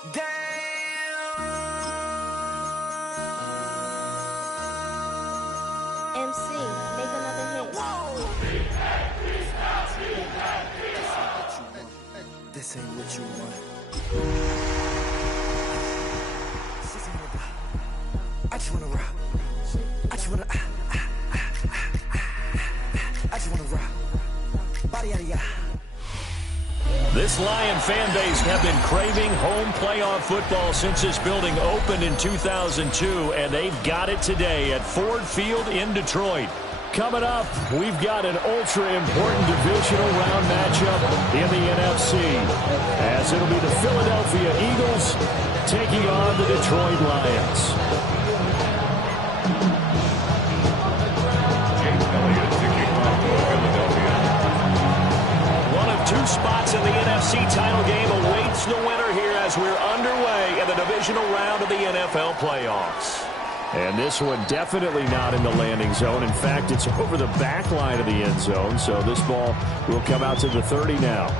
MC, make another hit. This ain't what you want. I just wanna rock. I just wanna I just wanna rock. Body out of ya. This Lion fan base have been craving home playoff football since this building opened in 2002, and they've got it today at Ford Field in Detroit. Coming up, we've got an ultra-important divisional round matchup in the NFC, as it'll be the Philadelphia Eagles taking on the Detroit Lions. Two spots in the NFC title game awaits the winner here as we're underway in the divisional round of the NFL playoffs. And this one definitely not in the landing zone. In fact, it's over the back line of the end zone, so this ball will come out to the 30 now.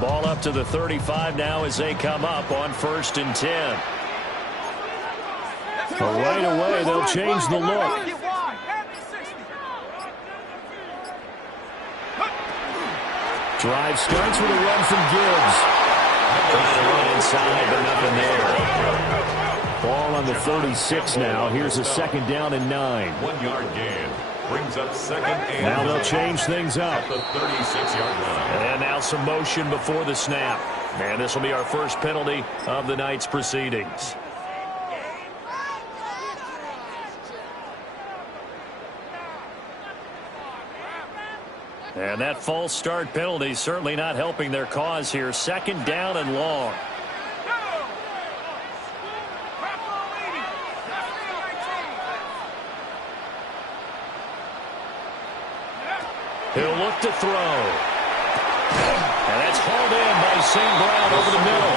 Ball up to the 35 now as they come up on 1st and 10. But right away, they'll change the look. Drive starts with a run from Gibbs. Trying to run inside, but nothing there. Ball on the 36 now. Here's a 2nd down and 9. 1 yard gain. Brings up 2nd and now they'll change things up. At the 36-yard line. And now some motion before the snap. And this will be our first penalty of the night's proceedings. And that false start penalty certainly not helping their cause here. 2nd down and long. He'll look to throw. And that's hauled in by St. Brown over the middle.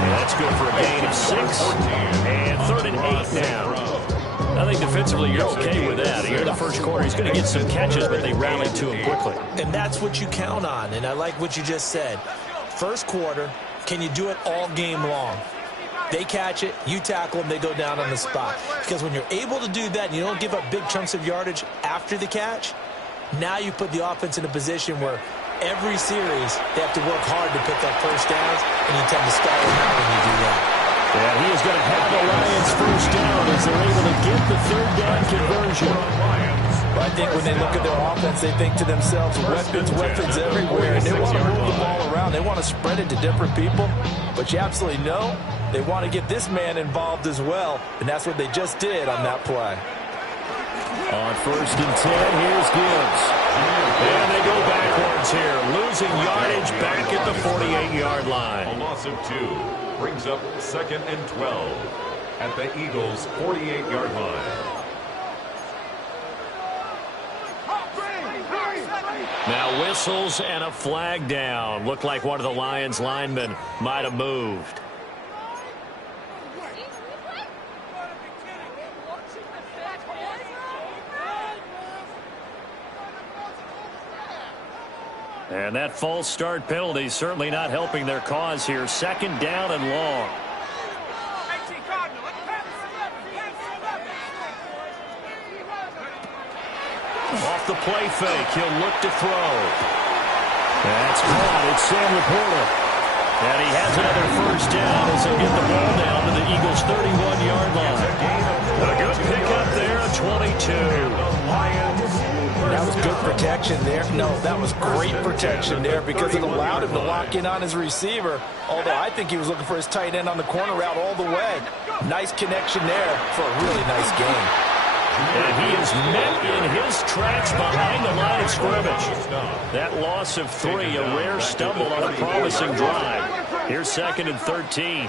And that's good for a gain of 6. And 3rd and 8 now. I think defensively you're okay with that. Here in the first quarter, he's going to get some catches, but they rallied to him quickly. And that's what you count on, and I like what you just said. First quarter, can you do it all game long? They catch it, you tackle them, they go down on the spot. Because when you're able to do that and you don't give up big chunks of yardage after the catch, now you put the offense in a position where every series they have to work hard to pick up first downs, and you tend to stall them out when you do that. And he is going to have the Lions first down as they're able to get the 3rd down conversion. I think when they look at their offense, they think to themselves, weapons everywhere, and they want to move the ball around. They want to spread it to different people, but you absolutely know they want to get this man involved as well, and that's what they just did on that play. On 1st and 10, here's Gibbs. And they go backwards here, losing yardage back at the 48-yard line. A loss of 2 brings up 2nd and 12 at the Eagles' 48-yard line. Now whistles and a flag down. Looked like one of the Lions linemen might have moved. And that false start penalty certainly not helping their cause here. Second down and long. Off the play fake, he'll look to throw. That's caught. It's Sam Laporta. And he has another first down as he'll get the ball down to the Eagles' 31-yard line. A good pickup there, a 22. That was good protection there. No, that was great protection there because it allowed him to lock in on his receiver, although I think he was looking for his tight end on the corner route all the way. Nice connection there for a really nice game. And he is met in his tracks behind the line of scrimmage. That loss of 3, a rare stumble on a promising drive. Here's 2nd and 13.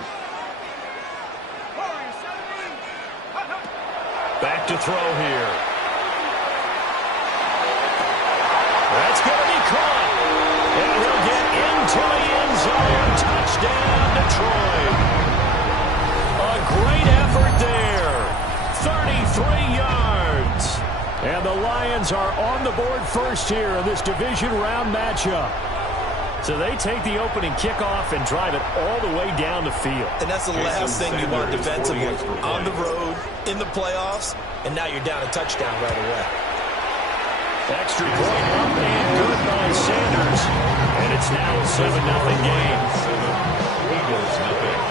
Back to throw here. That's going to be caught. And he'll get into the end zone. Touchdown, Detroit. A great effort there. 33 yards. And the Lions are on the board first here in this division round matchup. So they take the opening kickoff and drive it all the way down the field. And that's the last thing you want defensively. On the road, in the playoffs, and now you're down a touchdown right away. Extra point up and good by Sanders. And it's now a 7-0 game. Eagles nothing.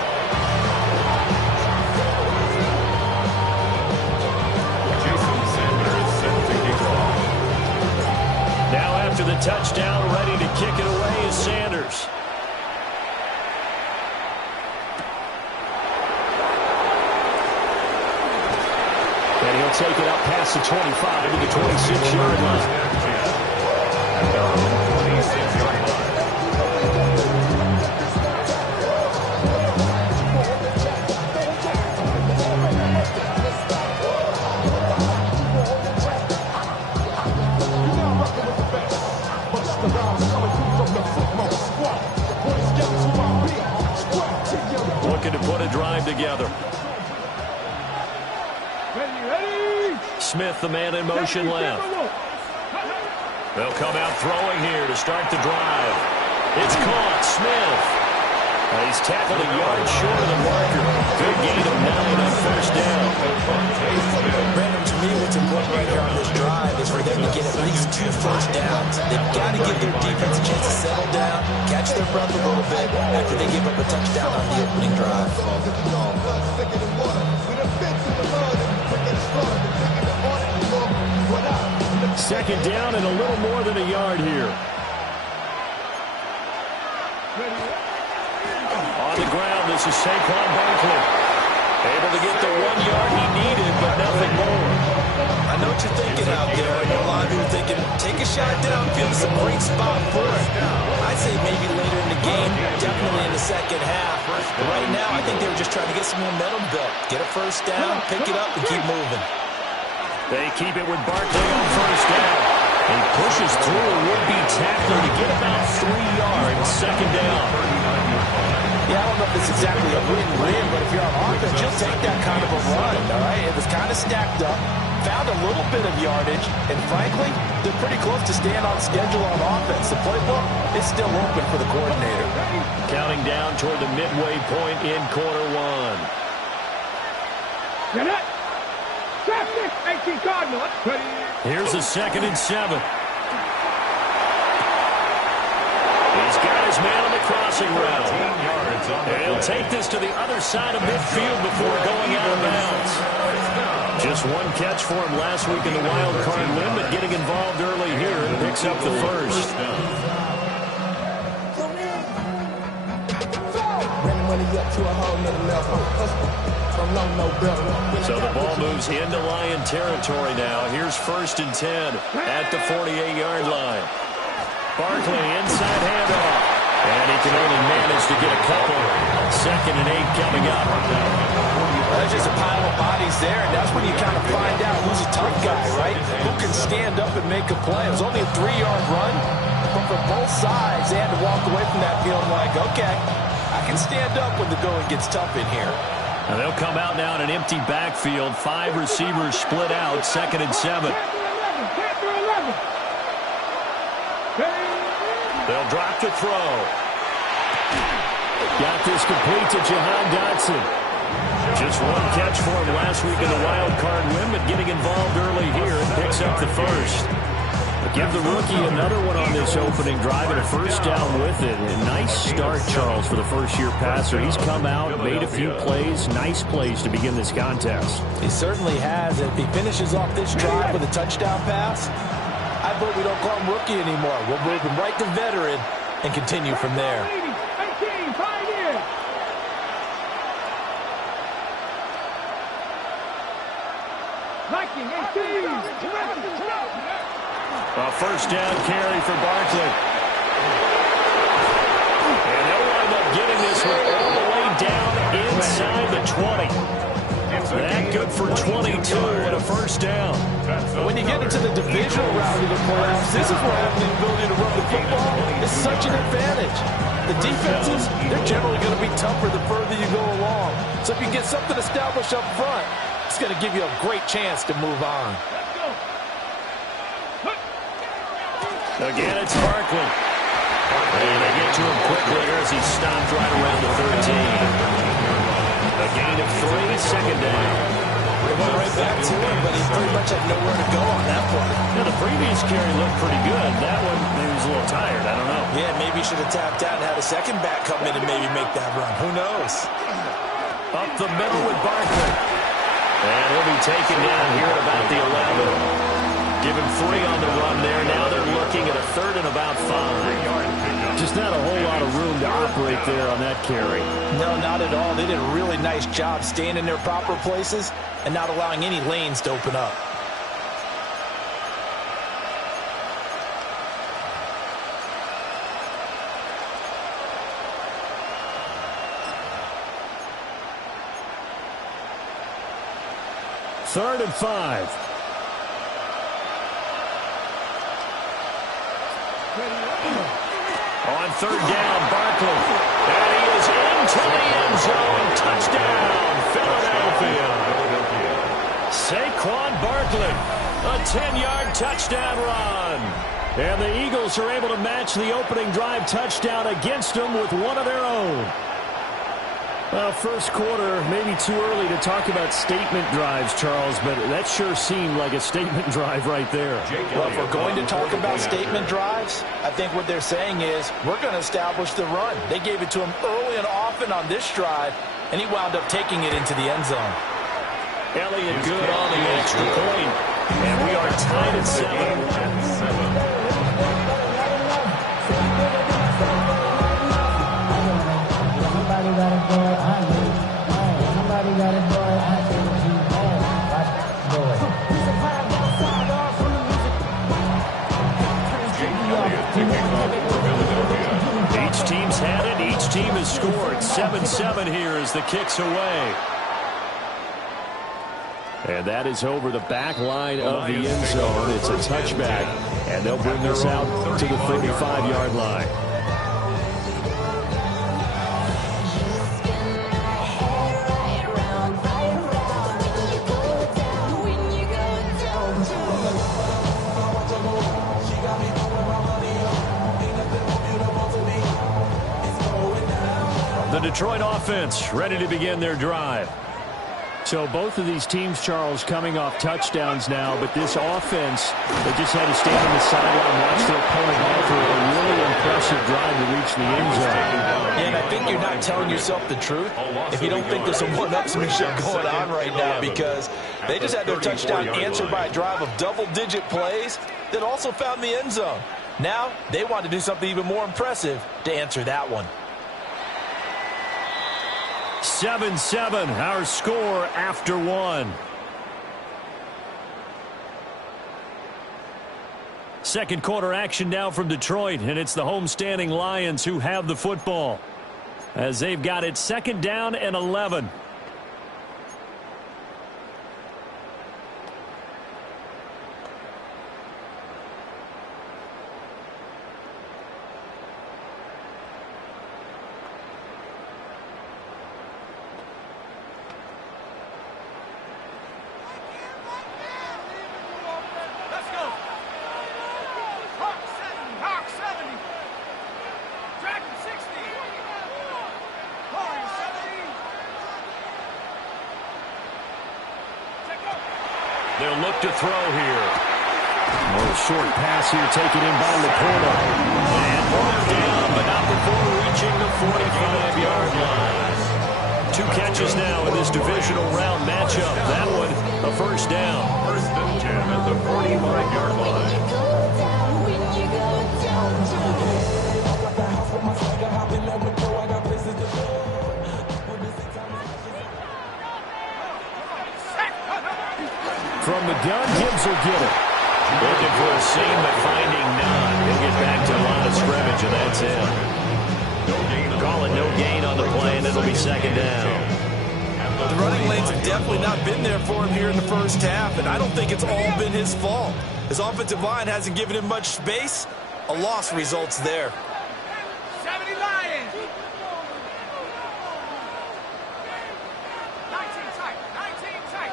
Now after the touchdown, ready to kick it away is Sanders. And he'll take it up past the 25 to the 26-yard line. Looking to put a drive together. Smith, the man in motion left. They'll come out throwing here to start the drive. It's caught. Smith. He's tackled a yard short of the marker. Good gain of 9 on first down. Brandon, to me, what's important right here on this drive is for them to get at least 2 first downs. They've got to give their defense a chance to settle down, catch their breath a little bit after they give up a touchdown on the opening drive. Second down and a little more than a yard here. On the ground, this is Saquon Barkley. Able to get the 1 yard he needed, but nothing more. I know what you're thinking out there. I know a lot of you are thinking, take a shot downfield. It's a great spot for it. I'd say maybe later in the game, definitely in the second half. But right now, I think they were just trying to get some momentum built. Get a first down, pick it up, and keep moving. They keep it with Barkley on first down. He pushes through a would-be tackler to get about 3 yards. Second down. Yeah, I don't know if it's exactly a win-win, but if you're on offense, you'll take that kind of a run, all right? It was kind of stacked up, found a little bit of yardage, and frankly, they're pretty close to staying on schedule on offense. The playbook is still open for the coordinator. Counting down toward the midway point in quarter one. Get it! Traffic! 18 Cardinals. Here's a 2nd and 7. He's got his man on the crossing route. And he'll take this to the other side of midfield before going out of bounds. Just 1 catch for him last week in the wild card win, but getting involved early here and picks up the first. So the ball moves into Lion territory now. Here's 1st and 10 at the 48-yard line. Barkley inside handoff. And he can only manage to get a couple. 2nd and 8 coming up. There's just a pile of bodies there, and that's when you kind of find out who's a tough guy, right? Who can stand up and make a play. It was only a 3-yard run, but for both sides, they had to walk away from that feeling like, okay, I can stand up when the going gets tough in here. And they'll come out now in an empty backfield. 5 receivers split out. 2nd and 7. They'll drop the throw. Got this complete to Jahan Dotson. Just one catch for him last week in the wild card win, but getting involved early here and picks up the first. Give the rookie another one on this opening drive and a first down with it. A nice start, Charles, for the first-year passer. He's come out, made a few plays, nice plays to begin this contest. He certainly has. If he finishes off this drive with a touchdown pass, I vote we don't call him rookie anymore. We'll move him right to veteran and continue from there. 18, 5 years. Viking, 18. A first down carry for Barkley. And they'll wind up getting this one all the way down inside the 20. That good for 22 and a first down. When you get into the divisional round of the playoffs, this is where having the ability to run the football is such an advantage. The defenses, they're generally going to be tougher the further you go along. So if you get something established up front, it's going to give you a great chance to move on. Again, it's Barkley. And they get to him quickly here as he stopped right around the 13. A gain of 3, second down. They went right back to him, but he pretty much had nowhere to go on that play. Yeah, the previous carry looked pretty good. That one, maybe he was a little tired. I don't know. Yeah, maybe he should have tapped out and had a second back come in and maybe make that run. Who knows? Up the middle with Barkley. And he'll be taken down here at about the 11. Give him 3 on the run there. Now they're looking at a third and about 5. Just not a whole lot of room to operate there on that carry. No, not at all. They did a really nice job staying in their proper places and not allowing any lanes to open up. Third and 5. On third down, Barkley. And he is into the end zone. Touchdown, Philadelphia. Saquon Barkley, a 10-yard touchdown run. And the Eagles are able to match the opening drive touchdown against them with one of their own. Well, first quarter, maybe too early to talk about statement drives, Charles, but that sure seemed like a statement drive right there. Well, if we're going to talk about statement drives, I think what they're saying is we're going to establish the run. They gave it to him early and often on this drive, and he wound up taking it into the end zone. Elliott good on the extra point, and we are tied at 7. Each team's had it. Each team has scored. 7-7 here as the kick's away. And that is over the back line of the end zone. It's a touchback, and they'll bring this out to the 35-yard line. The Detroit offense ready to begin their drive. So both of these teams, Charles, coming off touchdowns now, but this offense, they just had to stand on the sideline and watch their opponent offer a really impressive drive to reach the end zone. Yeah, and I think you're not telling yourself the truth if you don't think there's some one-upsmanship going on right now, because they just had their touchdown answered by a drive of double-digit plays that also found the end zone. Now they want to do something even more impressive to answer that one. 7-7, our score after 1. Second quarter action now from Detroit, and it's the homestanding Lions who have the football as they've got it second down and 11. They'll look to throw here. A little short pass here, taken in by Laporta. And brought down, but not before reaching the 45-yard line. 2 catches now in this divisional round matchup. That one, a first down. First and 10 at the 45-yard line. From the gun, Gibbs will get it. Looking for a seam, but finding none. He'll get back to the line of scrimmage, and that's it. Call it no gain on the play, and it'll be second down. The running lanes have definitely not been there for him here in the first half, and I don't think it's all been his fault. His offensive line hasn't given him much space. A loss results there. 70 Lions. 19 tight. 19 tight.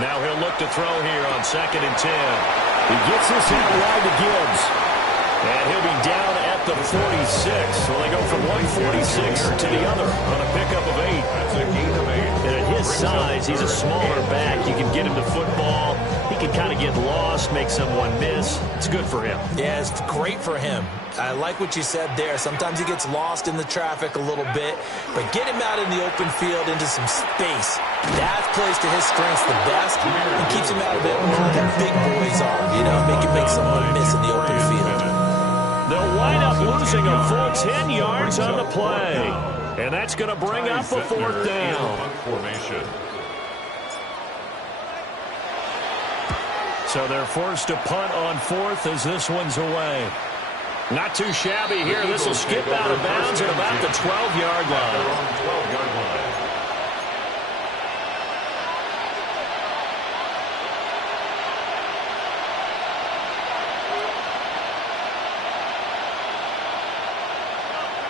Now he'll look to throw here on second and 10. He gets this out wide to Gibbs. And he'll be down at the 46. So they go from 146 to the other on a pickup of 8. That's a gain of 8. And at his size, he's a smaller back. You can get him to football. He can kind of get lost, make someone miss. It's good for him. Yeah, it's great for him. I like what you said there. Sometimes he gets lost in the traffic a little bit, but get him out in the open field into some space. That plays to his strengths the best and keeps him out of it where the big boys are, make someone miss in the open field. They'll wind up losing a full 10 yards on the play. And that's going to bring up a fourth down. Formation. So they're forced to punt on fourth as this one's away. Not too shabby here. This will skip out of bounds at about the 12-yard line. 12-yard line.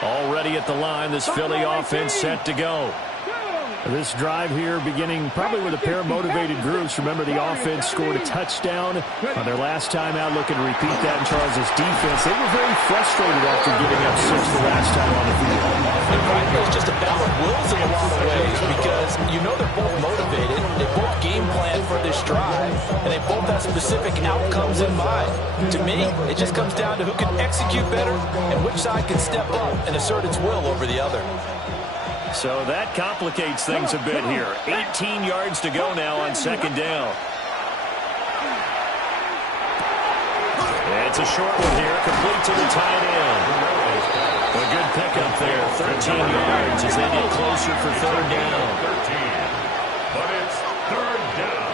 Already at the line, this Philly offense set to go. This drive here beginning probably with a pair of motivated groups. Remember, the offense scored a touchdown on their last time out, looking to repeat that in Charles' defense. They were very frustrated after giving up 6 the last time on the field. And right now, it's just a battle of wills in a lot of ways because they're both motivated. They both game plan for this drive, and they both have specific outcomes in mind. To me, it just comes down to who can execute better and which side can step up and assert its will over the other. So that complicates things a bit here. 18 yards to go now on second down. It's a short one here, complete to the tight end. A good pickup there, 13 yards as they get closer for third down. 13, but it's third down.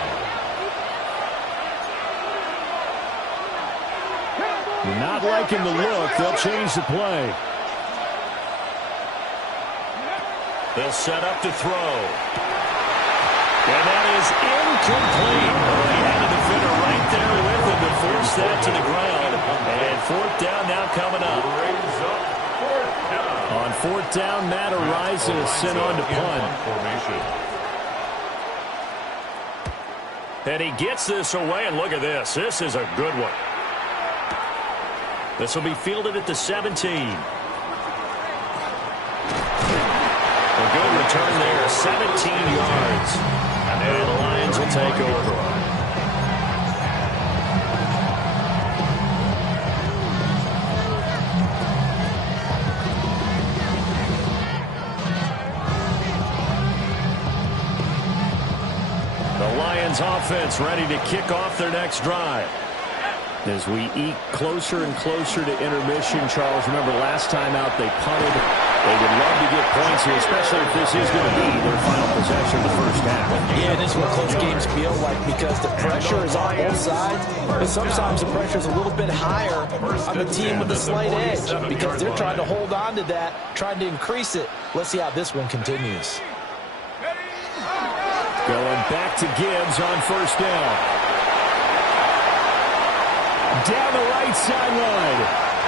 Not liking the look. They'll change the play. They'll set up to throw. And that is incomplete. He had a defender right there with him to force that to the ground. And fourth down now coming up. On fourth down, Matt Araiza is sent on to punt. And he gets this away, and look at this. This is a good one. This will be fielded at the 17. A good return there, 17 yards. And the Lions will take over. The Lions offense ready to kick off their next drive. As we eke closer and closer to intermission, Charles, remember last time out they punted. They would love to get points here, especially if this is going to be their final possession of the first half. Yeah, and this is what close games feel like because the pressure is on both sides, but sometimes the pressure is a little bit higher on the team with a slight edge because they're trying to hold on to that, trying to increase it. Let's see how this one continues. Going back to Gibbs on first down. Down the right sideline.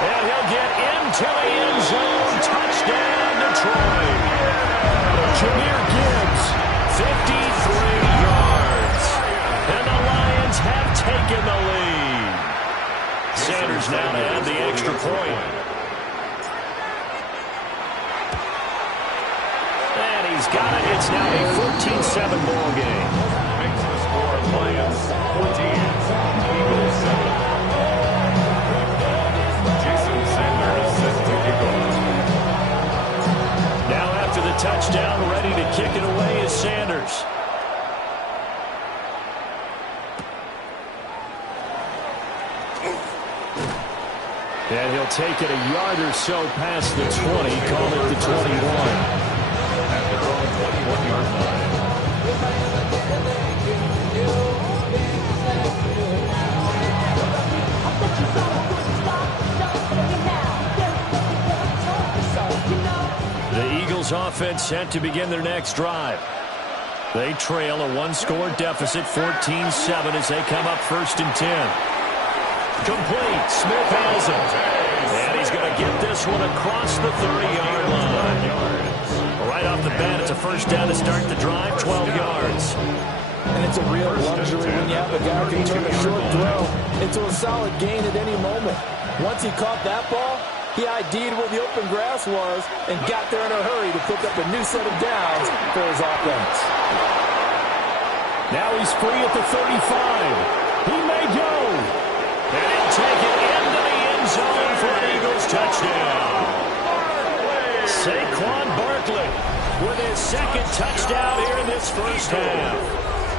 And he'll get into the end zone. Touchdown, Detroit. Jahmyr Gibbs, 53 yards. And the Lions have taken the lead. Sanders now to add the extra point. And he's got it. It's now a 14-7 ball game. And he'll take it a yard or so past the 20, call it the 21. At their own 21-yard line. The Eagles offense set to begin their next drive. They trail a one-score deficit, 14-7, as they come up 1st and 10. Complete. Smith has it. And he's going to get this one across the 30-yard line. Right off the bat, it's a first down to start the drive, 12 yards. And it's a real luxury when you have a guy who can turn a short throw into a solid gain at any moment. Once he caught that ball, he ID'd where the open grass was and got there in a hurry to pick up a new set of downs for his offense. Now he's free at the 35. He may go. And he'll take it into the end zone for an Eagles touchdown. Saquon Barkley with his second touchdown here in this first half.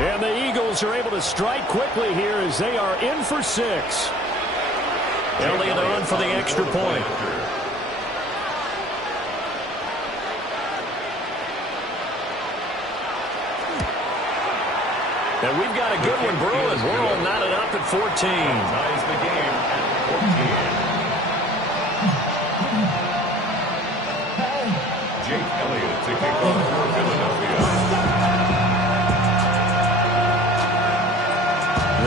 And the Eagles are able to strike quickly here as they are in for 6. Elliott on for the extra point. And we've got a good one brewing. We're all knotted up at 14. Ties the game at 14. Jake Elliott to kick off for Philadelphia.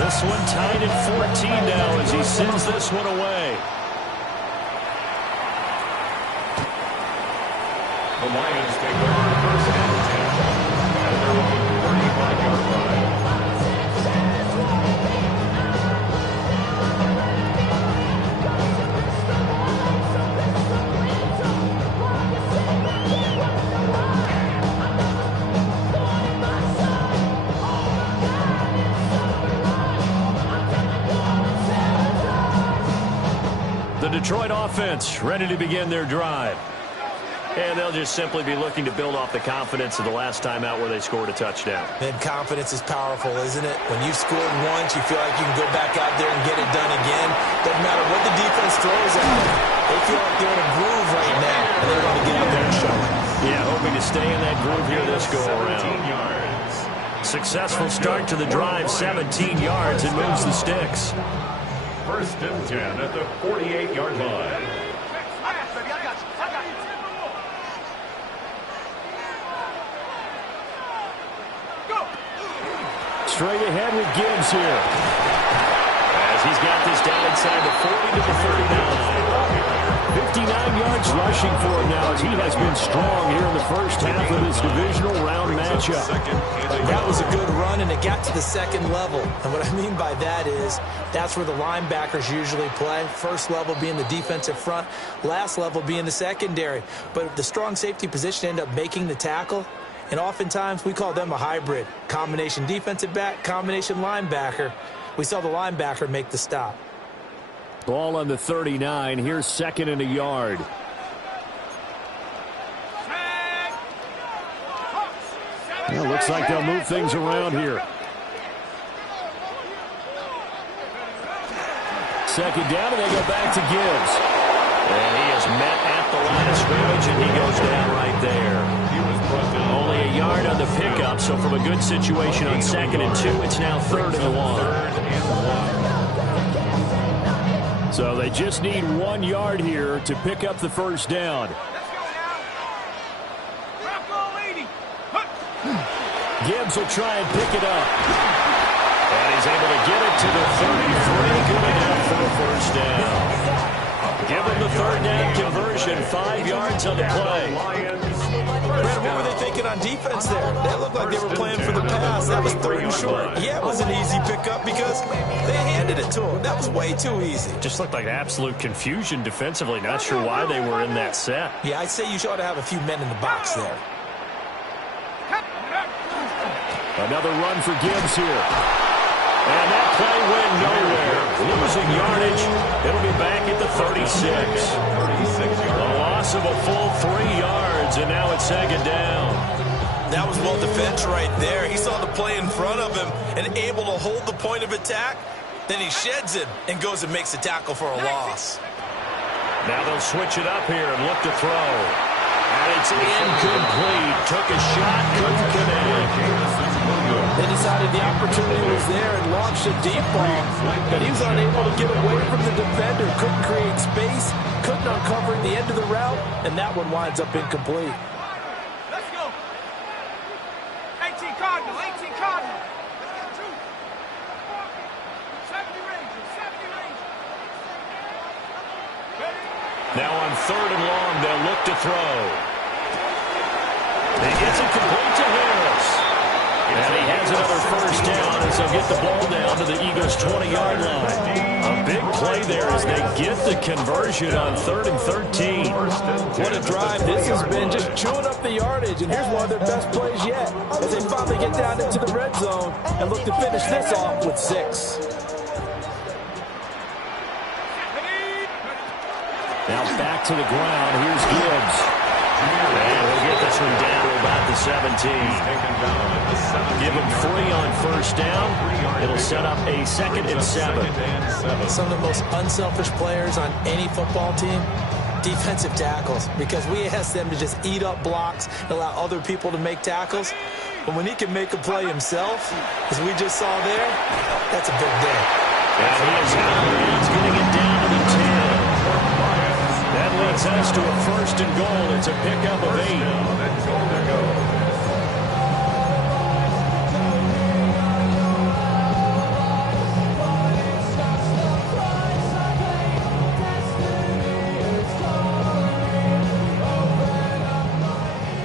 This one tied at 14 now as he sends this one away. The Lions take over 1st and 10 at their own 35-yard line. The Detroit offense ready to begin their drive. And they'll just simply be looking to build off the confidence of the last time out where they scored a touchdown. And confidence is powerful, isn't it? When you've scored once, you feel like you can go back out there and get it done again. Doesn't matter what the defense throws at them. They feel like they're in a groove right now, and they want to get out there and show it. Yeah, hoping to stay in that groove here this go-around. 17 yards. Successful start to the drive, 17 yards, and moves the sticks. 1st and 10 at the 48-yard line. Straight ahead with Gibbs here. As he's got this down inside the 40 to the 39. 59 yards rushing for him now as he has been strong here in the first half of this divisional round matchup. That was a good run, and it got to the second level. And what I mean by that is that's where the linebackers usually play. First level being the defensive front, last level being the secondary. But the strong safety position ended up making the tackle. And oftentimes we call them a hybrid. Combination defensive back, combination linebacker. We saw the linebacker make the stop. Ball on the 39. Here's 2nd and a yard. Well, looks like they'll move things around here. 2nd down, and they go back to Gibbs. And he is met at the line of scrimmage, and he goes down right there. Only a yard on the pickup, so from a good situation on 2nd and 2, it's now 3rd and 1. So they just need 1 yard here to pick up the first down. Gibbs will try and pick it up. And he's able to get it to the 33. Good enough for the first down. Give him the 3rd down conversion. 5 yards on the play. Brad, what were they thinking on defense there? They looked like they were playing for the pass. That was 3rd and short. Yeah, it was an easy pickup because they handed it to him. That was way too easy. Just looked like absolute confusion defensively. Not sure why they were in that set. Yeah, I'd say you ought to have a few men in the box there. Another run for Gibbs here. And that play went nowhere. Losing yardage. It'll be back at the 36. A loss of a full 3 yards, and now it's 2nd down. That was well defense right there. He saw the play in front of him and able to hold the point of attack. Then he sheds it and goes and makes a tackle for a loss. Now they'll switch it up here and look to throw. And it's incomplete. Took a shot, couldn't connect. They decided the opportunity was there and launched a deep ball, but he was unable to get away from the defender. Couldn't create space, couldn't uncover the end of the route, and that one winds up incomplete. Let's go. 18 Cardinal, 18 Cardinal. 70 Rangers, 70 Rangers. Now on 3rd and long, they'll look to throw. He gets it complete to Harris. And he has another first down as they'll get the ball down to the Eagles' 20-yard line. A big play there as they get the conversion on 3rd and 13. What a drive this has been, just chewing up the yardage, and here's one of their best plays yet as they finally get down into the red zone and look to finish this off with 6. Now back to the ground. Here's Gibbs. And we'll get this one down to about the 17. Give him 3 on first down. It'll set up a 2nd and 7. Some of the most unselfish players on any football team, defensive tackles, because we ask them to just eat up blocks and allow other people to make tackles. But when he can make a play himself, as we just saw there, that's a big day. And he is out of bounds, getting it down to the 10. That leads us to a 1st and goal. It's a pickup of 8.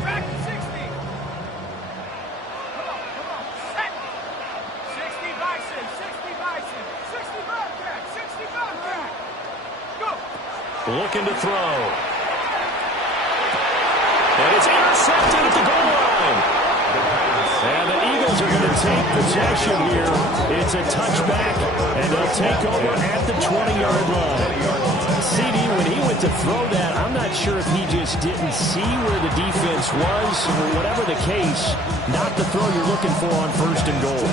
Back to 60. Come on. Set. 60 Bison, 60 Bison, 60 Bobcat, 60 Bobcat. Go. Looking to throw. And it's intercepted at the goal line. And the Eagles are going to take possession here. It's a touchback, and they'll take over at the 20-yard line. CD, when he went to throw that, I'm not sure if he just didn't see where the defense was, or whatever the case, not the throw you're looking for on 1st and goal.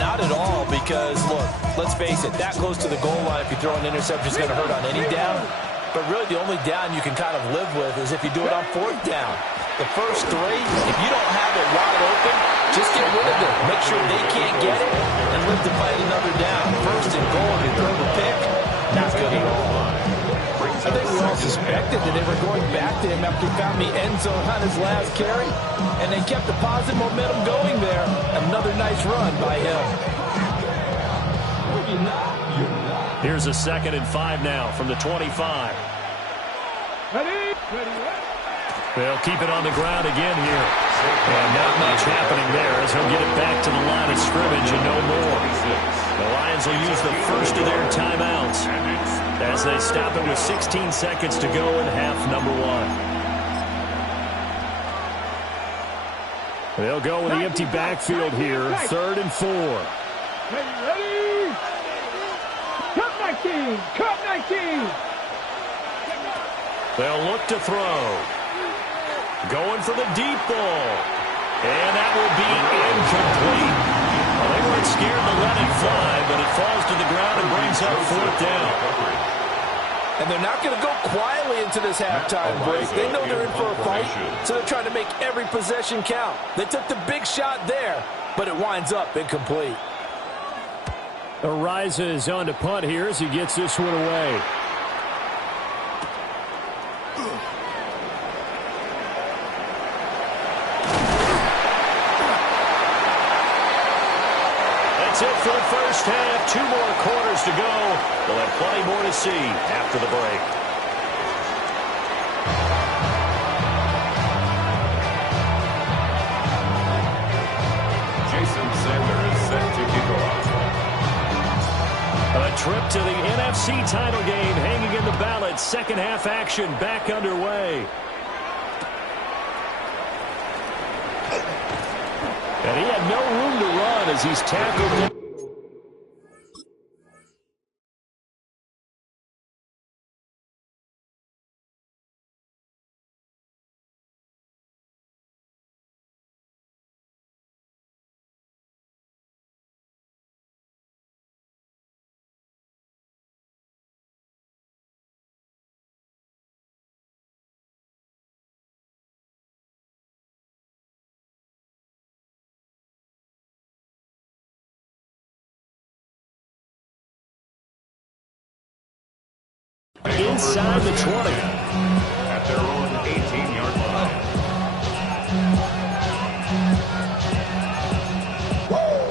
Not at all, because, look, let's face it, that close to the goal line, if you throw an interception, is going to hurt on any down. But really, the only down you can kind of live with is if you do it on 4th down. The first 3, if you don't have it wide open, just get rid of it. Make sure they can't get it and live to fight another down. 1st and goal, you throw the pick, not good at all. I think we all suspected that they were going back to him after he found the end zone on his last carry, and they kept the positive momentum going there. Another nice run by him. Here's a 2nd and 5 now from the 25. Ready. They'll keep it on the ground again here. And not much happening there as he'll get it back to the line of scrimmage and no more. The Lions will use the first of their timeouts as they stop it with 16 seconds to go in half number 1. They'll go with the empty backfield here, 3rd and 4. Ready. Cut 19. Cut 19. They'll look to throw. Going for the deep ball. And that will be incomplete. Well, they weren't scared to let it fly, but it falls to the ground and brings up 4th down. And they're not going to go quietly into this halftime break. They know they're in for a fight, so they're trying to make every possession count. They took the big shot there, but it winds up incomplete. Ariza is on to punt here as he gets this one away. That's it for the first half. 2 more quarters to go. We'll have plenty more to see after the break. Jason Sanders is set to kick off. A trip to the NFC title game hanging in the balance. Second half action back underway. And he had no room to run as he's tackled. inside the 20. At their own 18-yard line.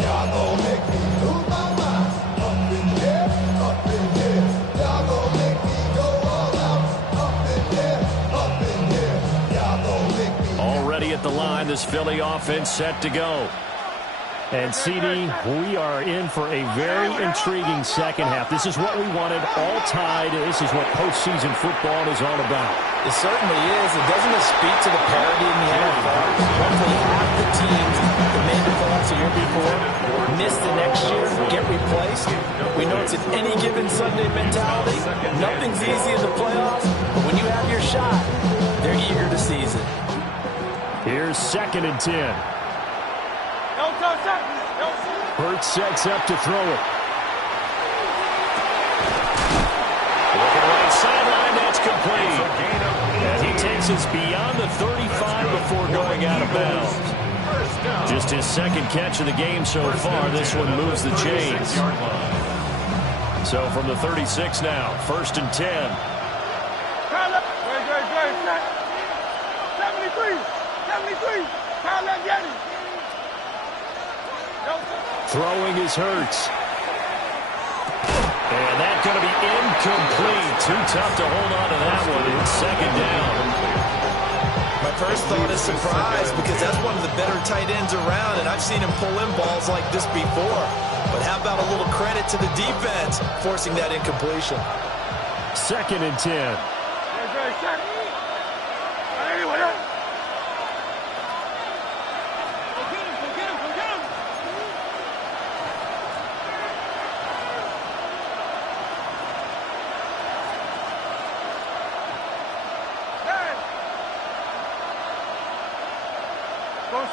Y'all gon' make me lose my mind. Up in here, up in here. Y'all gon' make me go all out. Up in here, up in here. Y'all gon' make me. Already at the line, this Philly offense set to go. And, CD, we are in for a very intriguing second half. This is what we wanted, all tied. This is what postseason football is all about. It certainly is. It doesn't it speak to the parity in the NFL? Roughly half the teams that made the playoffs the year before miss the next year, get replaced. We know it's an any given Sunday mentality. Nothing's easy in the playoffs, but when you have your shot, they're eager to seize it. Here's 2nd and 10. Hurts sets up to throw it. Looking right sideline, that's complete. And he takes us beyond the 35 before going out of bounds. Just his second catch of the game so far. This one moves the chains. So from the 36 now, 1st and 10. 73. Kyle Getty. Throwing is Hurts. And that's going to be incomplete. Too tough to hold on to that one. It's 2nd down. My first thought is surprise because that's one of the better tight ends around, and I've seen him pull in balls like this before. But how about a little credit to the defense forcing that incompletion? 2nd and 10.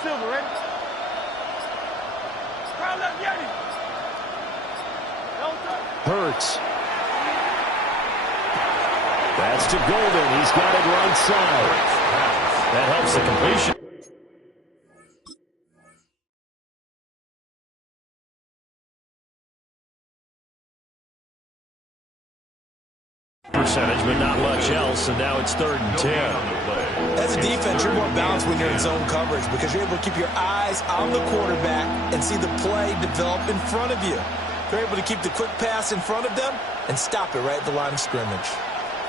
Silver, ready? Hurts. That's to Golden. He's got it right side. That helps the completion. Percentage, but not much else, and now it's 3rd and 10. As a defense, you're more balanced when you're in zone coverage because you're able to keep your eyes on the quarterback and see the play develop in front of you. You're able to keep the quick pass in front of them and stop it right at the line of scrimmage.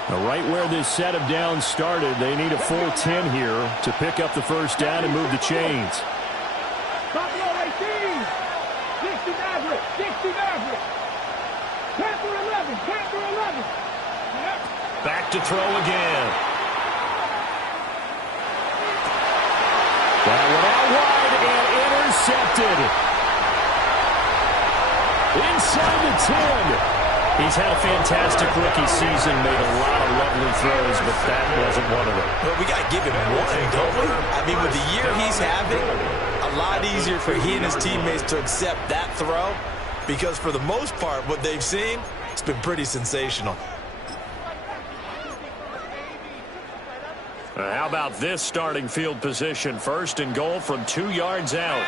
Now, right where this set of downs started, they need a full 10 here to pick up the 1st down and move the chains. Buffalo 18. 60 Maverick. 60 Maverick. Panther 11. Panther 11. Back to throw again. That one out wide and intercepted. Inside the 10. He's had a fantastic rookie season, made a lot of lovely throws, but that wasn't one of them. But we got to give him one, don't we? I mean, with the year he's having, a lot easier for he and his teammates to accept that throw because for the most part, what they've seen, it's been pretty sensational. How about this starting field position? 1st and goal from 2 yards out.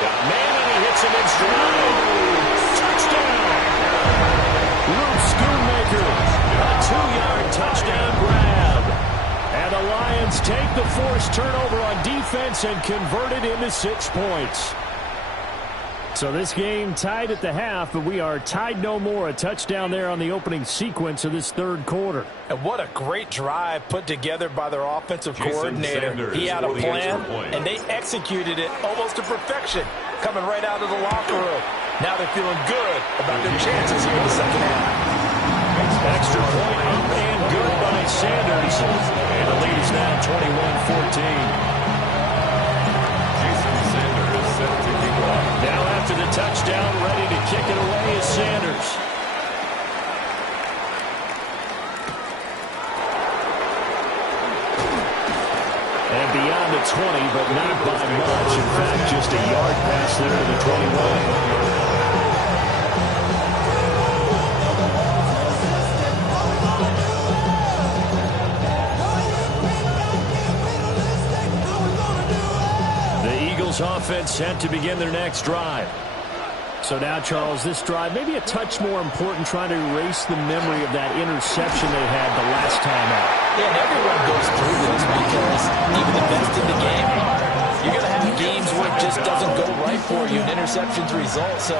Got a man and he hits him in stride. Touchdown! Luke Schoonmaker. A 2-yard touchdown grab. And the Lions take the forced turnover on defense and convert it into 6 points. So this game tied at the half, but we are tied no more. A touchdown there on the opening sequence of this 3rd quarter. And what a great drive put together by their offensive coordinator. He had a plan, and they executed it almost to perfection, coming right out of the locker room. Now they're feeling good about their chances here in the second half. Extra point up and good by Sanders. And the lead is now 21-14. Now after the touchdown, ready to kick it away is Sanders. And beyond the 20, but not by much. In fact, just a yard pass there to the 21. Offense set to begin their next drive. So now, Charles, this drive maybe a touch more important, trying to erase the memory of that interception they had the last time out. Yeah, and everyone goes through this because even the best in the game, you're going to have games where it just doesn't go right for you and interceptions result. So,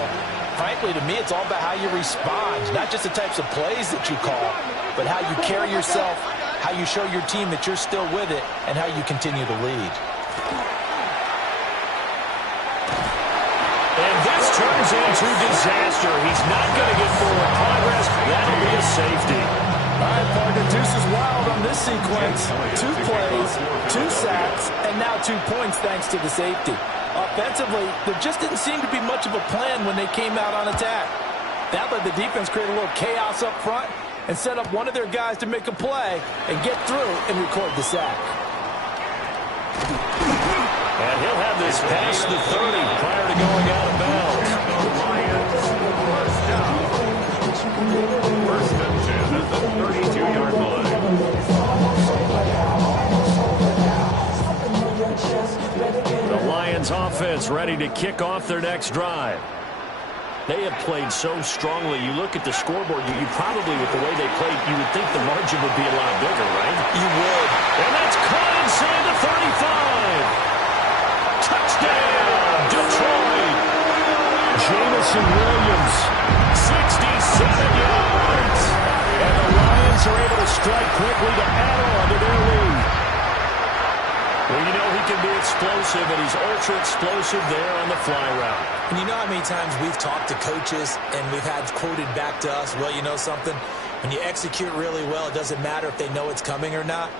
frankly, to me, it's all about how you respond, not just the types of plays that you call, but how you carry yourself, how you show your team that you're still with it, and how you continue to lead. And this turns into disaster. He's not going to get forward progress. That'll be a safety. All right, partner, Deuce is wild on this sequence. 2 plays, 2 sacks, and now 2 points thanks to the safety. Offensively, there just didn't seem to be much of a plan when they came out on attack. That let the defense create a little chaos up front and set up one of their guys to make a play and get through and record the sack. And he'll have this past the 30 prior to going out of bounds. First and 10 at the 32-yard line. The Lions offense ready to kick off their next drive. They have played so strongly. You look at the scoreboard, you probably, with the way they played, you would think the margin would be a lot bigger, right? You would. And that's caught inside the 35. Touchdown, Detroit. Jamison Williams. 67 yards. And the Lions are able to strike quickly to add on to their lead. Well, you know he can be explosive, and he's ultra-explosive there on the fly route. And you know how many times we've talked to coaches and we've had quoted back to us, well, you know something? When you execute really well, it doesn't matter if they know it's coming or not.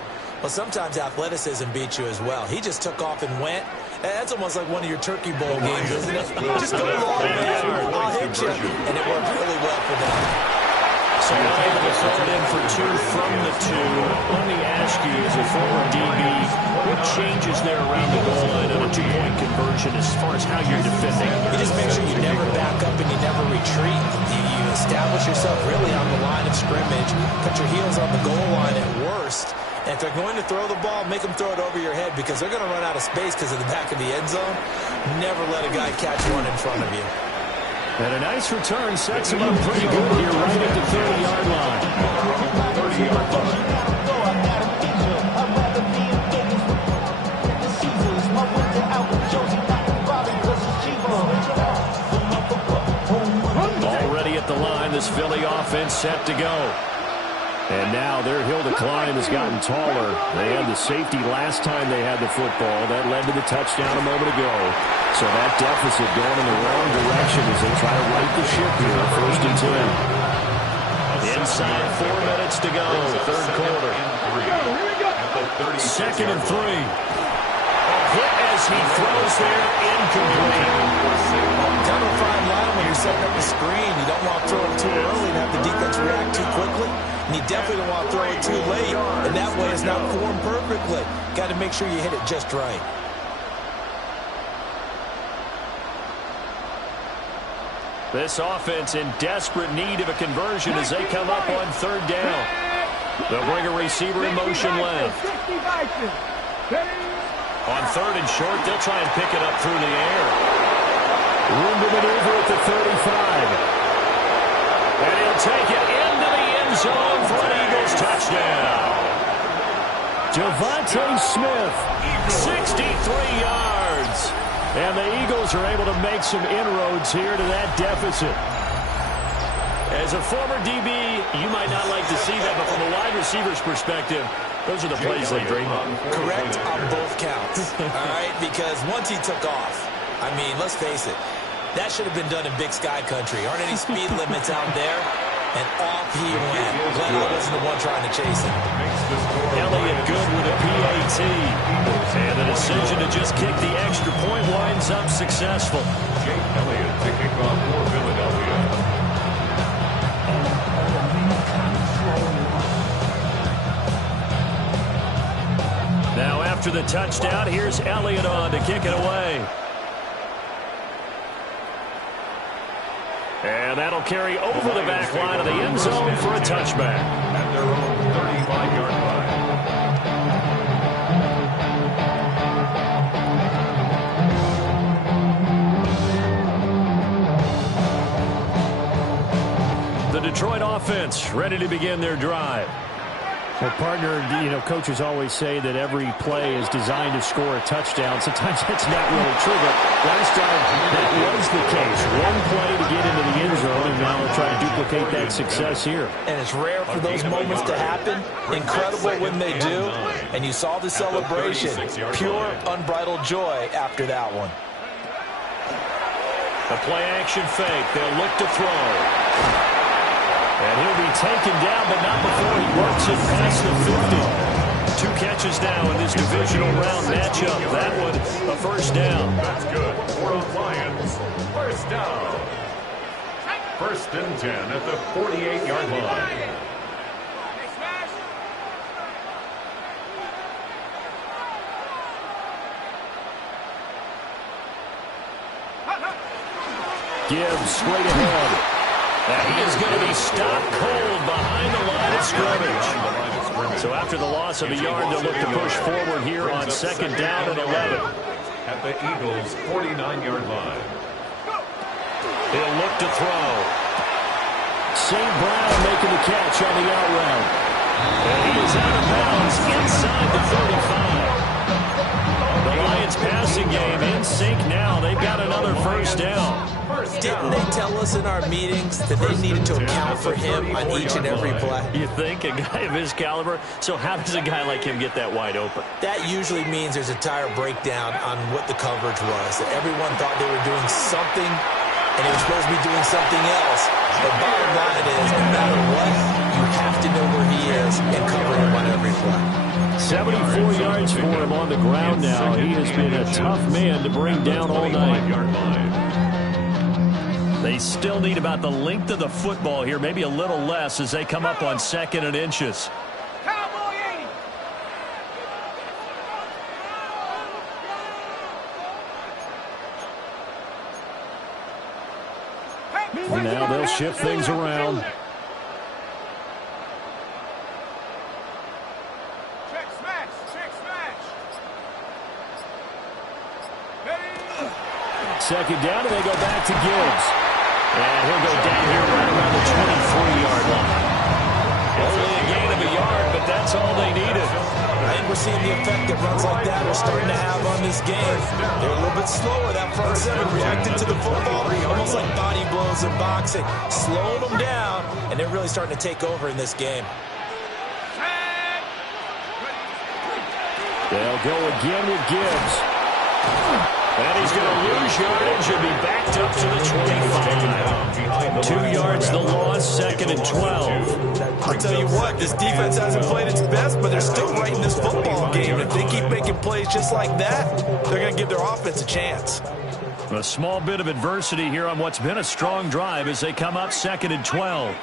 Well, sometimes athleticism beats you as well. He just took off and went. That's almost like one of your Turkey Bowl games, isn't it? Just go long, man. I'll hit you. And it worked really well for them. So they're able to throw it in for 2 from the 2. Let me ask you, as a former DB, what changes there around the goal line on a 2-point conversion as far as how you're defending? You just make sure you never back up and you never retreat. You establish yourself really on the line of scrimmage, put your heels on the goal line at worst. And if they're going to throw the ball, make them throw it over your head because they're going to run out of space because of the back of the end zone. Never let a guy catch one in front of you. And a nice return sets him up pretty good here right at the 30-yard line. 30-yard line. Already at the line, this Philly offense set to go. And now their hill to climb has gotten taller. They had the safety last time they had the football. That led to the touchdown a moment ago. So that deficit going in the wrong direction as they try to right the ship here. 1st and 10. Inside 4 minutes to go, 3rd quarter. 2nd and 3. Hit as he throws there, incomplete. Kind of a fine line when you're setting up a screen. You don't want to throw it too early and have the defense react too quickly. And you definitely don't want to throw it too late. And that way it's not formed perfectly. Got to make sure you hit it just right. This offense in desperate need of a conversion as they come up on 3rd down. They'll bring a receiver in motion left. On 3rd and short, they'll try and pick it up through the air. Room to maneuver at the 35. And he'll take it into the end zone for an Eagles touchdown. Devontae Smith. 63 yards. And the Eagles are able to make some inroads here to that deficit. As a former DB, you might not like to see that, but from a wide receiver's perspective, those are the plays they dream of. Correct on both counts. All right, because once he took off, I mean, let's face it, that should have been done in Big Sky Country. Aren't any speed limits out there? And off he went. Glad I wasn't the one trying to chase him. Elliott good with a PAT. And the decision to just kick the extra point winds up successful. Jake Elliott to kick off for Philadelphia. Now after the touchdown, here's Elliott on to kick it away. And that'll carry over the back line of the end zone for a touchback. At their own 35-yard line. Detroit offense ready to begin their drive. Well, partner, coaches always say that every play is designed to score a touchdown. Sometimes that's not really true, but last drive that was the case. One play to get into the end zone, and now they'll try to duplicate that success here. And it's rare for those moments to happen. Incredible when they do. And you saw the celebration. Pure, unbridled joy after that one. The play-action fake. They'll look to throw. And he'll be taken down, but not before he works it past the 50. 2 catches now in this divisional round matchup. That one, a first down. That's good for the Lions. First down. First and 10 at the 48-yard line. Gibbs straight ahead. And he is going to be stopped cold behind the line of scrimmage. So after the loss of a yard, they'll look to push forward here on second down and 11. At the Eagles' 49-yard line. He'll look to throw. St. Brown making the catch on the out route. And he is out of bounds inside the 35. The Lions passing game in sync now. They've got another first down. Didn't they tell us in our meetings that they needed to account for him on each and every play? You think? A guy of his caliber? So how does a guy like him get that wide open? That usually means there's a entire breakdown on what the coverage was. That everyone thought they were doing something, and they were supposed to be doing something else. The bottom line is, no matter what, you have to know where he is and cover him on every play. 74 yards for him on the ground now. He has been a tough man to bring down all night. They still need about the length of the football here, maybe a little less as they come up on second and inches. And now they'll shift things around. Second down, and they go back to Gibbs. And he'll go down here right around the 23-yard line. Only a gain of a yard, but that's all they needed. I think we're seeing the effect that runs like that are starting to have on this game. They're a little bit slower. That front seven reacted to the football, almost like body blows in boxing. Slowed them down, and they're really starting to take over in this game. They'll go again with Gibbs. And he's going to lose yardage and be backed up to the 25. 2 yards the loss, second and 12. I'll tell you what, this defense hasn't played its best, but they're still right in this football game. If they keep making plays just like that, they're going to give their offense a chance. A small bit of adversity here on what's been a strong drive as they come up second and 12.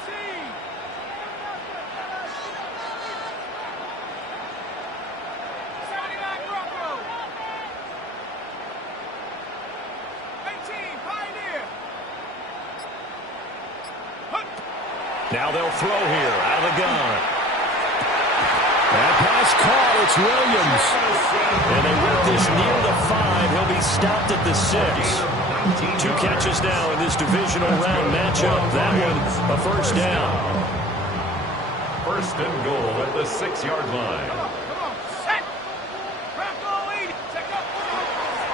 Now they'll throw here out of the gun. That pass caught. It's Williams. And they work this near the 5. He'll be stopped at the 6. 2 catches now in this divisional round matchup. That one, a first down. First and goal at the 6-yard line.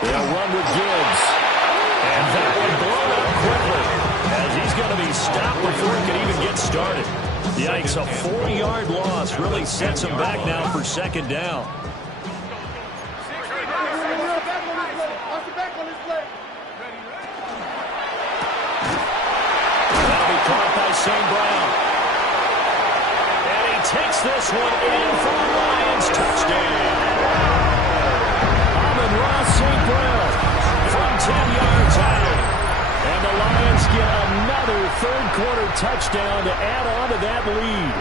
They'll run with Gibbs. And that one blown up quickly as he's going to be stopped before he can even get started. Yikes, a 4-yard loss really sets him back now for second down. That'll be caught by St. Brown. And he takes this one in for the Lions. Touchdown. Amon-Ra St. Brown From 10 yards out. And the Lions get another third-quarter touchdown to add on to that lead.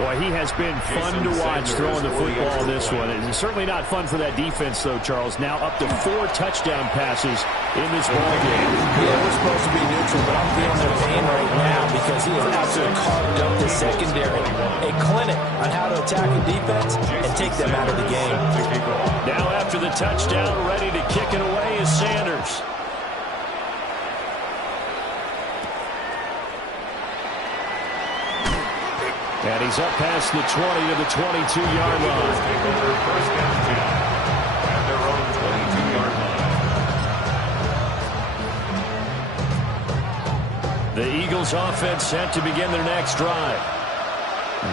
Boy, he has been fun to watch throwing the football in this one. It's certainly not fun for that defense, though, Charles. Now up to 4 touchdown passes in this ballgame. Yeah, we're supposed to be neutral, but I'm feeling their pain right now because he has absolutely carved up the secondary. A clinic on how to attack a defense and take them out of the game. Now after the touchdown, ready to kick it away is Sanders. And he's up past the 20 to the 22-yard line. Take over first and 10 at their own 22-yard line. The Eagles offense set to begin their next drive.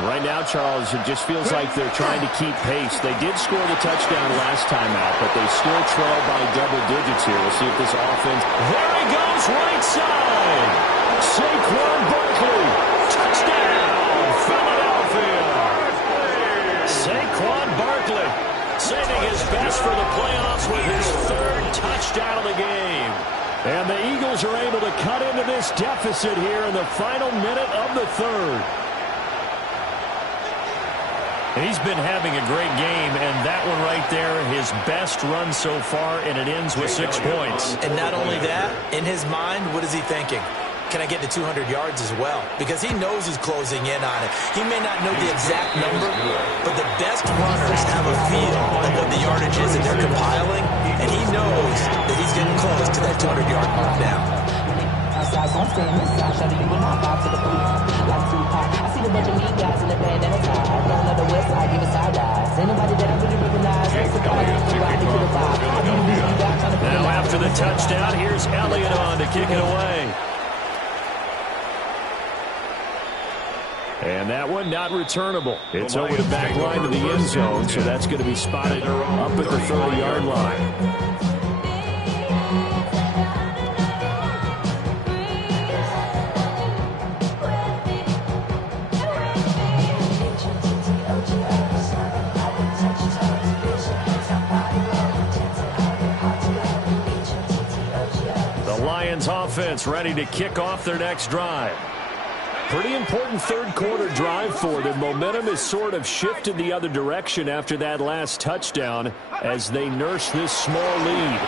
Right now, Charles, it just feels like they're trying to keep pace. They did score the touchdown last time out, but they still trail by double digits here. We'll see if this offense... There he goes, right side. Saquon Barkley. Touchdown, Philadelphia. Saquon Barkley saving his best for the playoffs with his third touchdown of the game. And the Eagles are able to cut into this deficit here in the final minute of the third. And he's been having a great game, and that one right there, his best run so far, and it ends with 6 points. And not only that, in his mind, what is he thinking? Can I get to 200 yards as well? Because he knows he's closing in on it. He may not know the exact number, but the best runners have a feel of what the yardage is that they're compiling, and he knows that he's getting close to that 200-yard mark now. Now after the touchdown, here's Elliott on to kick it away. And that one not returnable. It's over the back line to the end zone, so that's going to be spotted up at the 30-yard line. Offense ready to kick off their next drive. Pretty important third quarter drive for them. Momentum has sort of shifted the other direction after that last touchdown as they nurse this small lead.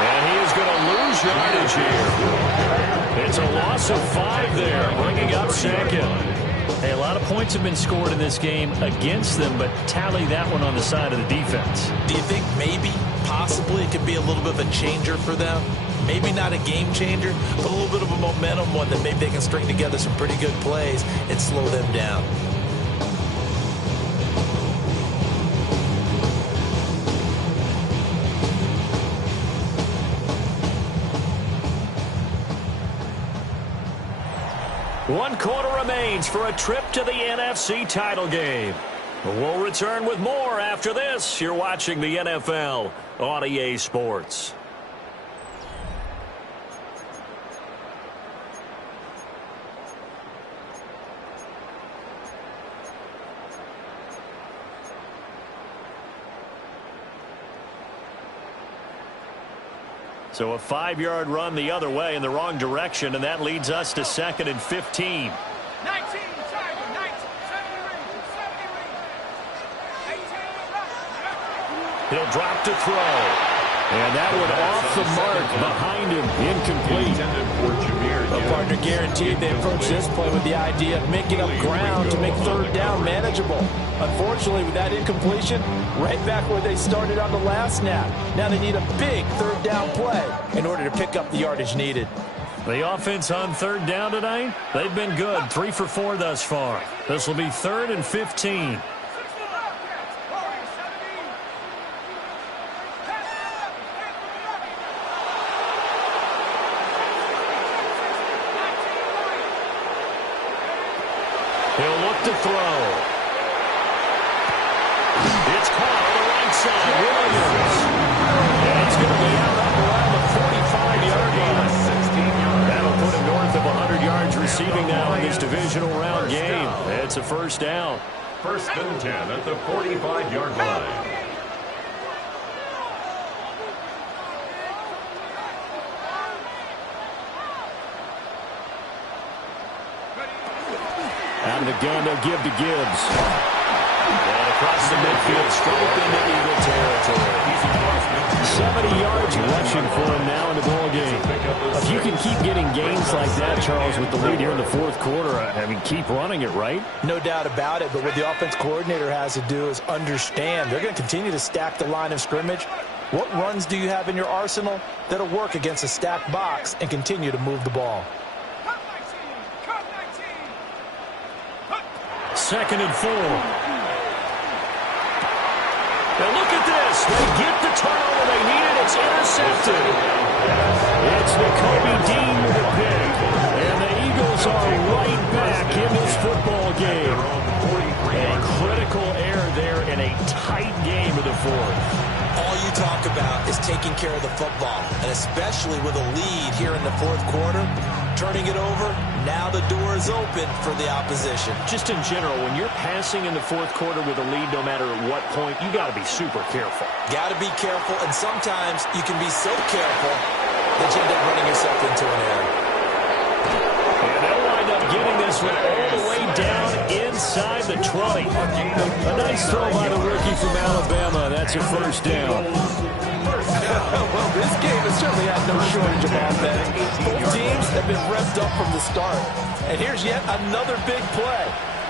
And he is going to lose yardage here. It's a loss of 5 there, bringing up second. Hey, a lot of points have been scored in this game against them, but tally that one on the side of the defense. Do you think maybe, possibly, it could be a little bit of a changer for them? Maybe not a game changer, but a little bit of a momentum one that maybe they can string together some pretty good plays and slow them down. One quarter remains for a trip to the NFC title game. We'll return with more after this. You're watching the NFL on EA Sports. So a 5-yard run the other way in the wrong direction, and that leads us to 2nd and 15. 19, Tiger, 19, 70 He'll drop to throw. And that one off the mark behind him, incomplete. The partner guaranteed they approach this play with the idea of making up ground to make third down manageable. Unfortunately, with that incompletion, right back where they started on the last snap. Now they need a big third down play in order to pick up the yardage needed. The offense on third down tonight, they've been good. 3 for 4 thus far. This will be 3rd and 15. He'll look to throw. It's caught on the right side. Williams. And he's going to be out up around the 45-yard line. That'll put him north of 100 yards receiving now in this divisional round game. It's a first down. 1st and 10 at the 45-yard line. Out of the gun, they'll give to Gibbs. And across the midfield, straight into Eagle territory. 70 yards rushing for him now in the ball game. If you can keep getting gains like that, Charles, with the lead here in the 4th quarter, I mean, keep running it, right? No doubt about it, but what the offense coordinator has to do is understand they're going to continue to stack the line of scrimmage. What runs do you have in your arsenal that'll work against a stacked box and continue to move the ball? 2nd and 4. Now look at this. They get the turnover they needed. It's intercepted. It's Nakobe Dean with a pick. And the Eagles are right back in this football game. A critical error there in a tight game of the fourth. All you talk about is taking care of the football, and especially with a lead here in the fourth quarter, turning it over, now the door is open for the opposition. Just in general, when you're passing in the fourth quarter with a lead, no matter at what point, you got to be super careful. Got to be careful, and sometimes you can be so careful that you end up running yourself into an error. And they'll wind up getting this one all the way down inside the 20. A nice throw by the rookie from Alabama. That's a first down. Well, this game has certainly had no shortage of offense. Both teams have been revved up from the start. And here's yet another big play.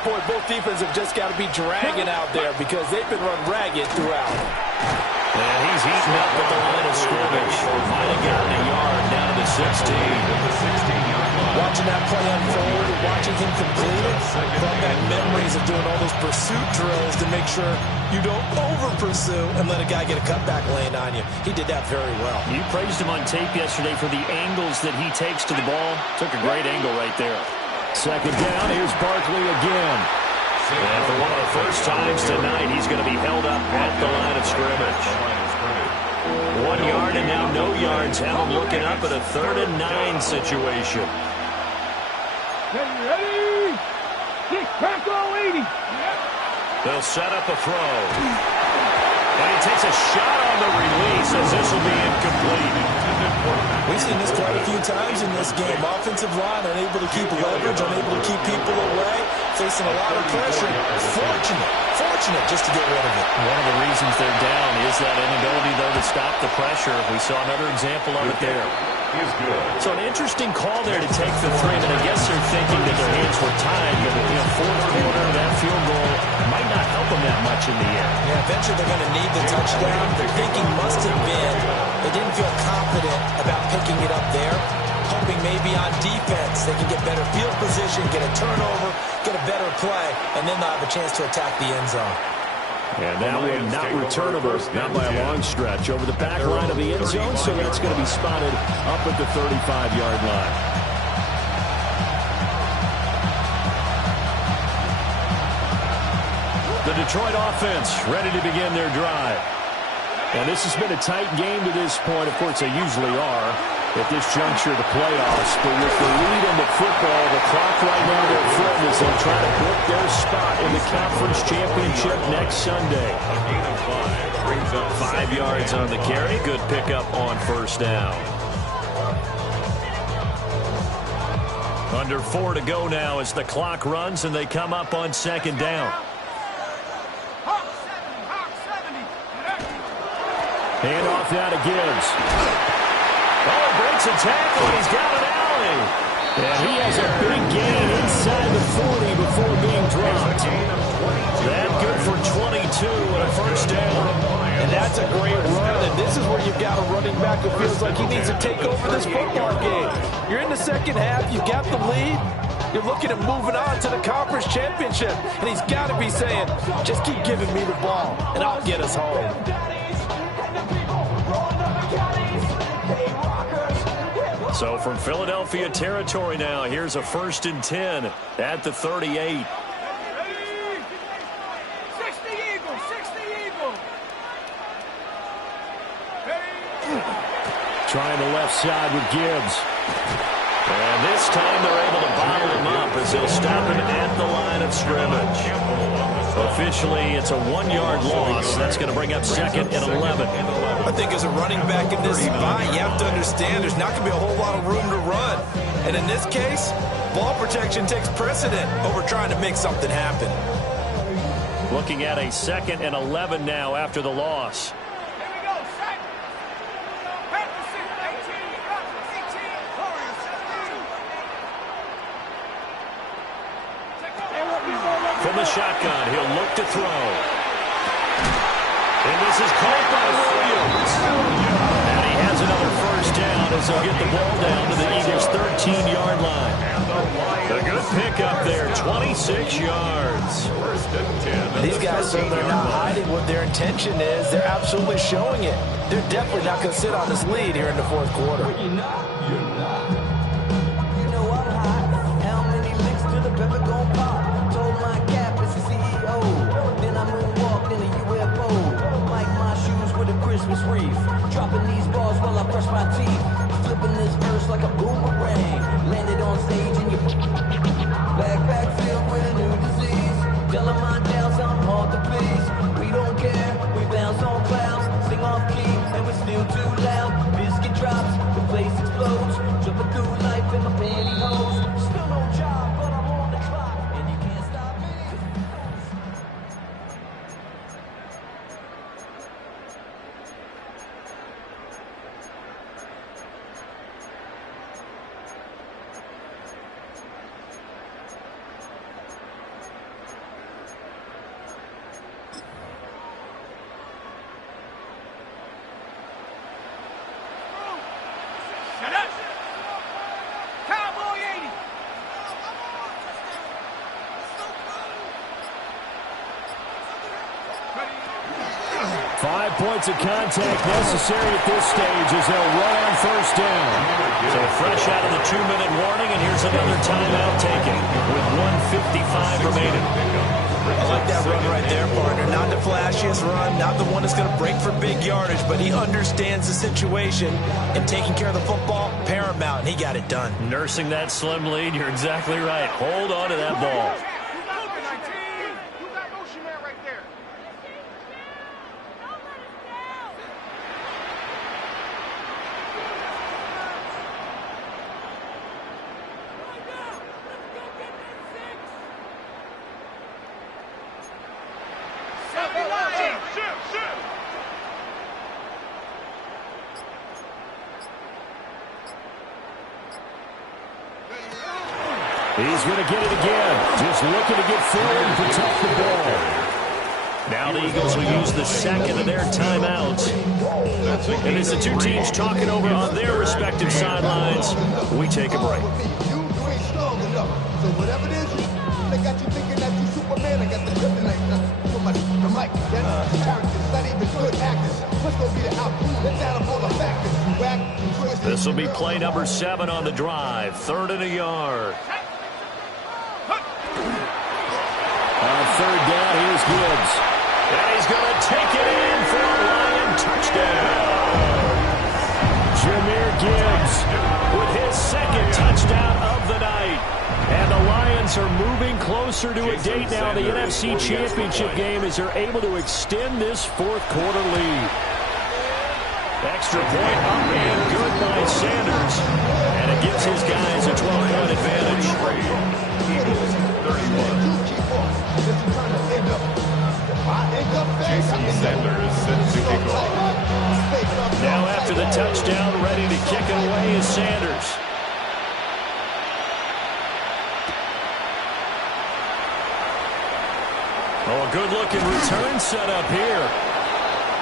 Boy, both defenses have just got to be dragging out there because they've been run ragged throughout. And he's eaten up at the line of scrimmage. Might have gotten a yard down to the 16. Watching that play unfold, watching him complete it, brought back memories of doing all those pursuit drills to make sure you don't over-pursue and let a guy get a cutback lane on you. He did that very well. You praised him on tape yesterday for the angles that he takes to the ball. Took a great angle right there. Second down, here's Barkley again. And for one of the first times tonight, he's going to be held up at the line of scrimmage. 1 yard and now no yards. Have him looking up at a 3rd and 9 situation. Ready? Kick, tackle, 80. They'll set up a throw. And he takes a shot on the release as this will be incomplete. We've seen this quite a few times in this game. Offensive line unable to keep leverage, unable to keep people away, facing a lot of pressure. Fortunate just to get rid of it. One of the reasons they're down is that inability, though, to stop the pressure. We saw another example of it there. So an interesting call there to take the 3, and I guess they're thinking that their hands were tied, but fourth quarter, that field goal might not help them that much in the end. Yeah, eventually they're going to need the touchdown. Their thinking must have been they didn't feel confident about picking it up there, hoping maybe on defense they can get better field position, get a turnover, get a better play, and then they'll have a chance to attack the end zone. And that one not returnable, not by a long stretch, over the back line of the end zone, so that's going to be spotted up at the 35-yard line. The Detroit offense ready to begin their drive. And this has been a tight game to this point. Of course, they usually are at this juncture of the playoffs. But with the lead in the football, the clock right now their friend as they try to book their spot in the conference championship next Sunday. 5 yards on the carry. Good pickup on first down. Under 4 to go now as the clock runs and they come up on second down. Hand off now to Gibbs. Oh, breaks a tackle. He's got an alley. And he has a big gain inside the 40 before being dropped. That good for 22 and a first down. And that's a great run, and this is where you've got a running back who feels like he needs to take over this football game. You're in the second half. You've got the lead. You're looking at moving on to the conference championship. And he's got to be saying, just keep giving me the ball, and I'll get us home. So from Philadelphia territory now, here's a 1st and 10 at the 38. 60 Eagles, 60 Eagles. Trying the left side with Gibbs. And this time they're able to bottle him up as they'll stop him at the line of scrimmage. Officially, it's a 1-yard loss. That's going to bring up 2nd and 11. I think as a running back in this spot, you have to understand there's not going to be a whole lot of room to run. And in this case, ball protection takes precedent over trying to make something happen. Looking at a 2nd and 11 now after the loss. Here we go, set. Practice it, 18, Warriors, 72. From the shotgun, he'll look to throw. And this is caught by Williams. And he has another first down as they'll get the ball down to the Eagles' 13-yard line. A good pickup there, 26 yards. First and 10. These guys certainly are not hiding what their intention is. They're absolutely showing it. They're definitely not going to sit on this lead here in the fourth quarter. You know I'm hot. How many licks to the pepper gon' pop? Told my cap it's the CEO. Then I moonwalked in a UFO. Like my shoes with a Christmas wreath. Dropping these bars while I brush my teeth. Flipping this verse like a boomerang. Landed on stage and you backpack filled with a new disease. Telling my doubts I'm hard to please. We don't care. We bounce on clouds. Sing off key and we're still too loud. Biscuit drops. The place explodes. Jumping through life in my pantyhose. Still no job, but I'm on the clock. And you can't stop me. Shut up. Cowboy 80. 5 points of contact necessary at this stage as they'll run on first down. So fresh out of the 2-minute warning, and here's another timeout taken with 1:55 remaining. I like that run right there, partner. Not the flashiest run, not the one that's going to break for big yardage, but he understands the situation, and taking care of the football, paramount, and he got it done. Nursing that slim lead, you're exactly right. Hold on to that ball. Who's that 19? Who's that motion man right there? He's going to get it again. Just looking to get forward and protect the ball. Now the Eagles will use the second of their timeouts. And as the two teams talking over on their respective sidelines, we take a break. You ain't strong enough. So whatever it is, they got you thinking that you Superman. I got the kryptonite. Somebody, the mic, that's characters, not even good actors. What's going to be the outcome? Let's add up all the factors. You whack, you twist. This will be play number 7 on the drive. 3rd and a yard. On third down, here's Gibbs. And he's going to take it in for a Lion touchdown. Jahmyr Gibbs With his second touchdown of the night. And the Lions are moving closer to a date now in the NFC Championship game as they're able to extend this fourth quarter lead. Extra point up and good by Sanders. And it gives his guys a 12-point advantage. Eagles 31. Sanders set to kick off. Now after the touchdown, ready to kick it away is Sanders. Oh, a good-looking return set up here.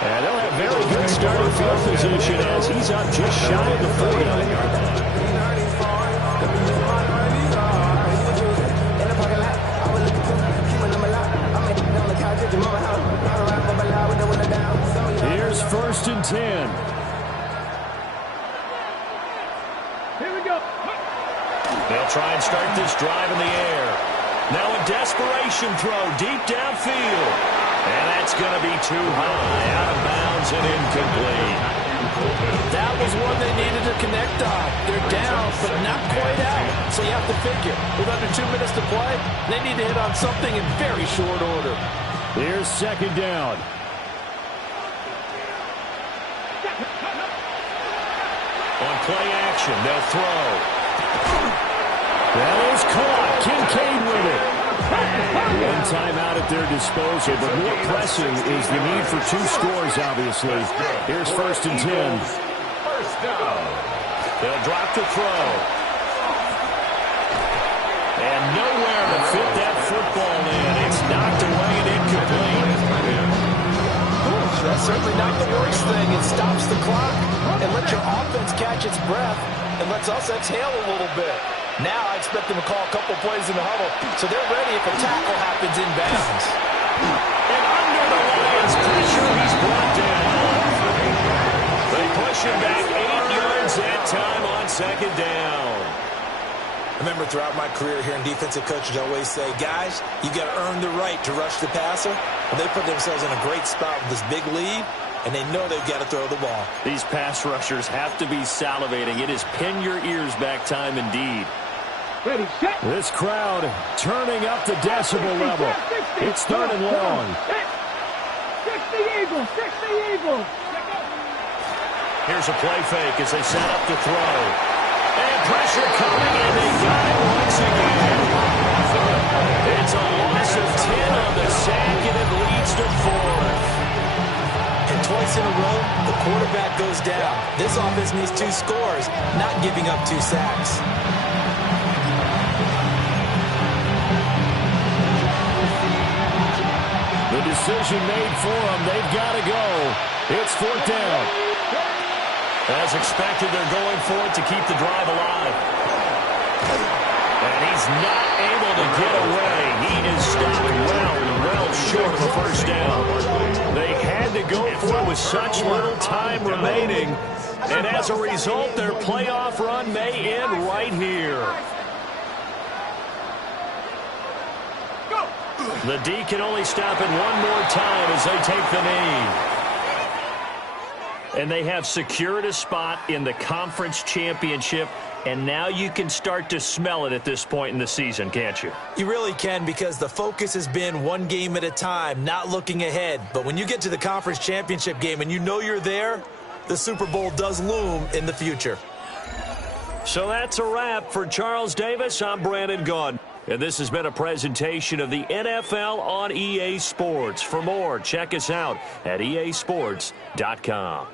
And they'll have very good starting field position as he's up just shy of the 40. Here's 1st and 10. Here we go. They'll try and start this drive in the air. Now a desperation throw deep downfield. And that's going to be too high, out of bounds and incomplete. That was one they needed to connect on. They're down, but not quite out. So you have to figure, with under 2 minutes to play, they need to hit on something in very short order. Here's 2nd down. On play action, they'll throw. That is caught. Kincaid with it. One timeout at their disposal, but more pressing is the need for 2 scores, obviously. Here's 1st and 10. First down. They'll drop the throw. And nowhere to fit that football in. It's knocked away and incomplete. That's certainly not the worst thing. It stops the clock and lets your offense catch its breath and lets us exhale a little bit. Now I expect them to call a couple plays in the huddle, so they're ready if a tackle happens inbounds. And under the Lions' pressure, he's brought down. They push him back 8 yards that time on second down. I remember throughout my career hearing defensive coaches always say, guys, you got to earn the right to rush the passer. Well, they put themselves in a great spot with this big lead, and they know they've got to throw the ball. These pass rushers have to be salivating. It is pin your ears back time indeed. Ready, set. This crowd turning up the decibel level. It's third and long. 60 Eagles, 60 Eagles. Here's a play fake as they set up to throw. And pressure coming, and they got it once again. It's a loss of 10 on the sack, and it leads to 4th. And twice in a row, the quarterback goes down. This offense needs 2 scores, not giving up 2 sacks. The decision made for them. They've got to go. It's 4th down. As expected, they're going for it to keep the drive alive. And he's not able to get away. He is stopped well short of a first down. They had to go for it with such little time remaining. And as a result, their playoff run may end right here. The D can only stop it one more time as they take the knee. And they have secured a spot in the conference championship, and now you can start to smell it at this point in the season, can't you? You really can, because the focus has been one game at a time, not looking ahead. But when you get to the conference championship game and you know you're there, the Super Bowl does loom in the future. So that's a wrap for Charles Davis. I'm Brandon Gunn. And this has been a presentation of the NFL on EA Sports. For more, check us out at easports.com.